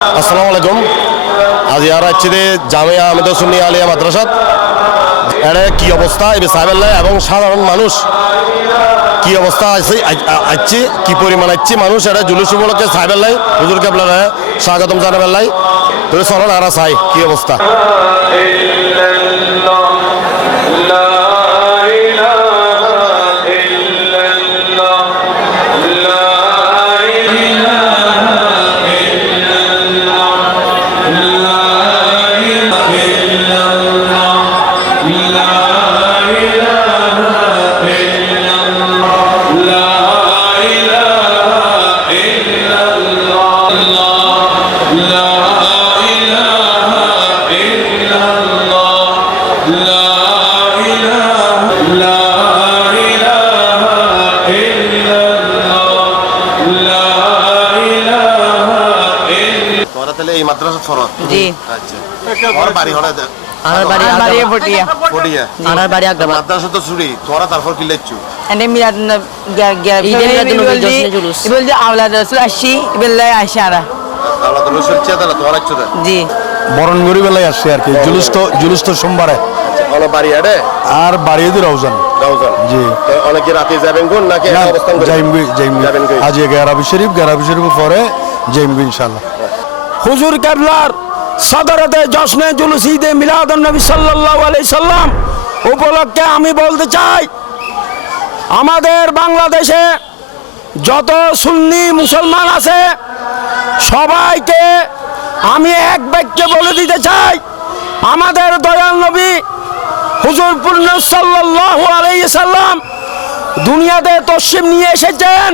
আসসালামু আলাইকুম। আজ ইয়ার আচ্ছিদে জামিয়া আহমেদ আলিয়া মাদ্রাসাত এটা কি অবস্থা? এবে সাহেবাল্লাহ এবং সাধারণ মানুষ কি অবস্থা আছে? আচ্ছি কি পরিমাণ আচ্ছি মানুষ? এটা জুলুস উপলক্ষে সাহেবাল্লাই হুজুর কেবলার স্বাগতম সরল আর চাই কি অবস্থা? এই মাদ্রাসা ফরত জি। আচ্ছা। তোমার বাড়ি হরে আমার বাড়ি আমার বাড়ি ফটিয়া। পড়িয়া আমার বাড়ি আগ্রাবাদ মাদ্রাসা তো ছুরি তোরা তারপর কি লেচ্ছু? এনে মিলাদ ঈদের মিলাদ নবী জুলুস। ইবল যে আওলাদ রাসূল আসি ইবল আশারা আল্লাহ তো রসুল তোরা জি। বরণ বেলায় আসছে আর কি। জুলুস তো জুলুস তো সোমবারে। অনেক বাড়ি আড়ে? আর দি গাউজান জি। তো অনেকে রাতে যাবেন কোন নাকি অবস্থান আজ গেরাবি শরীফ গেরাবি শরীফ পরে জাইমবি ইনশাল্লাহ হুজুর কেবলার সদরতে জশ্নে জুলুস ঈদে মিলাদ নবী সাল্লাল্লাহু আলাইহি সাল্লাম উপলক্ষে আমি বলতে চাই আমাদের বাংলাদেশে যত সুন্নি মুসলমান আছে সবাইকে আমি এক বাক্যে বলে দিতে চাই আমাদের দয়াল নবী হুজুর পূর্ণ সাল্লাল্লাহু আলাইহি সাল্লাম দুনিয়াতে তসিম নিয়ে এসেছেন।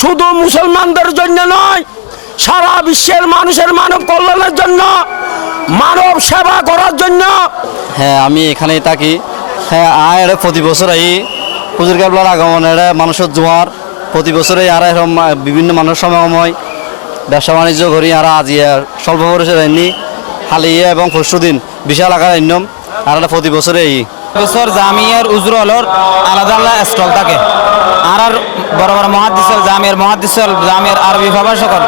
শুধু মুসলমানদের জন্য নয়, সারা বিশ্বের মানুষের মানব কল্যাণের জন্য, মানব সেবা করার জন্য। হ্যাঁ আমি এখানেই থাকি। হ্যাঁ আয় এটা প্রতি বছর এই হুজুর কেবলার আগমন এটা মানুষের জোয়ার প্রতি বছরে আর বিভিন্ন মানুষ সমাগময় ব্যবসা বাণিজ্য করি, আর আজ স্বল্প পরিসরে এমনি হালিয়ে এবং পরশু বিশাল আকার ইন্নম আর প্রতি বছরে এই বছর জামিয়ার উজরুলর আলাদা আলাদা স্টল থাকে। আর আর বড় বড় মহাদিসল, জামিয়ার মহাদিসল, জামিয়ার আরবি ভাষা সকল,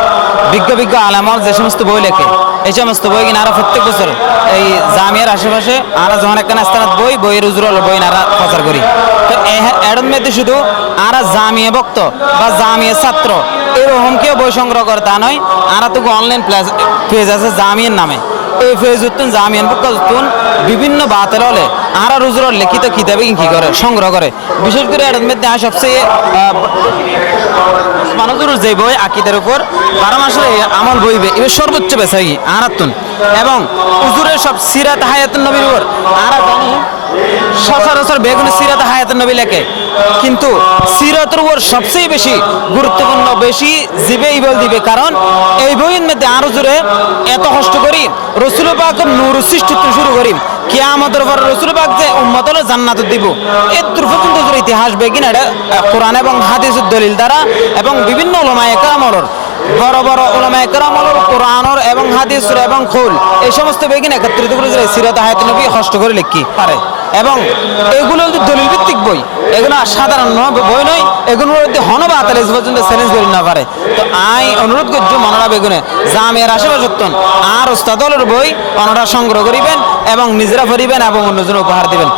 বিজ্ঞ বিজ্ঞ আলামল যে সমস্ত বই লেখে, এই সমস্ত বই কিনা আরা প্রত্যেক বছর এই জামিয়ার আশেপাশে আরা যখন একটা স্থানত বই, বইয়ের উজরুল বই নারা প্রচার করি। তো এর মধ্যে শুধু আরা জামিয়া ভক্ত বা জামিয়া ছাত্র, এরকম কেউ বই সংগ্রহ করে তা নয়, আরা তো অনলাইন পেজ আছে জামিয়ার নামে। এই ফেজুত্তুন জামিয়ান বুকুন বিভিন্ন বাতেল হলে আর রুজুর লিখিত কিতাবে কি করে? সংগ্রহ করে। বিশেষ করে এর মধ্যে আর সবচেয়ে মানুষের যে বই, আকিদের উপর, বারো মাসের আমল বইবে এবার সর্বোচ্চ বেসাই আরাতুন। এবং উজুরের সব সিরাত হায়াতুন নবীর উপর। আরা সচরাচর বেগুনি সিরাত হায়াতুন নবী লেখে। কিন্তু সিরাতের উপর সবচেয়ে বেশি গুরুত্বপূর্ণ, বেশি জিবে ইবল দিবে। কারণ এই বইয়ের মধ্যে আরও জোরে এত কষ্ট করি, রসুল পাকের নূর সৃষ্টি থেকে শুরু করি। কিয়ামতের পর রসুল পাক যে উম্মত হলো জান্নাত দিব। দূর পর্যন্ত ইতিহাস বেগিন, এটা কোরআন এবং হাদিসের দলিল দ্বারা এবং বিভিন্ন ওলামায়ে কামলর বড় বড় ওলমায় কামলর কোরআনর এবং হাদিস এবং খুল, এই সমস্ত বেগিন একত্রিত করে সিরাত হায়াত নবী কষ্ট করে লিখি, পারে। এবং এগুলো হচ্ছে দলিল ভিত্তিক বই। এগুলো সাধারণ বই নয়। এগুলোর মধ্যে হনবা তাহলে পর্যন্ত চ্যালেঞ্জ করি না পারে। তো আই অনুরোধ করছি মনোরা বেগুনে জামের আশেপাশে আর ওস্তাদলের বই অনরা সংগ্রহ করিবেন এবং নিজেরা পড়িবেন এবং অন্যজন উপহার দিবেন।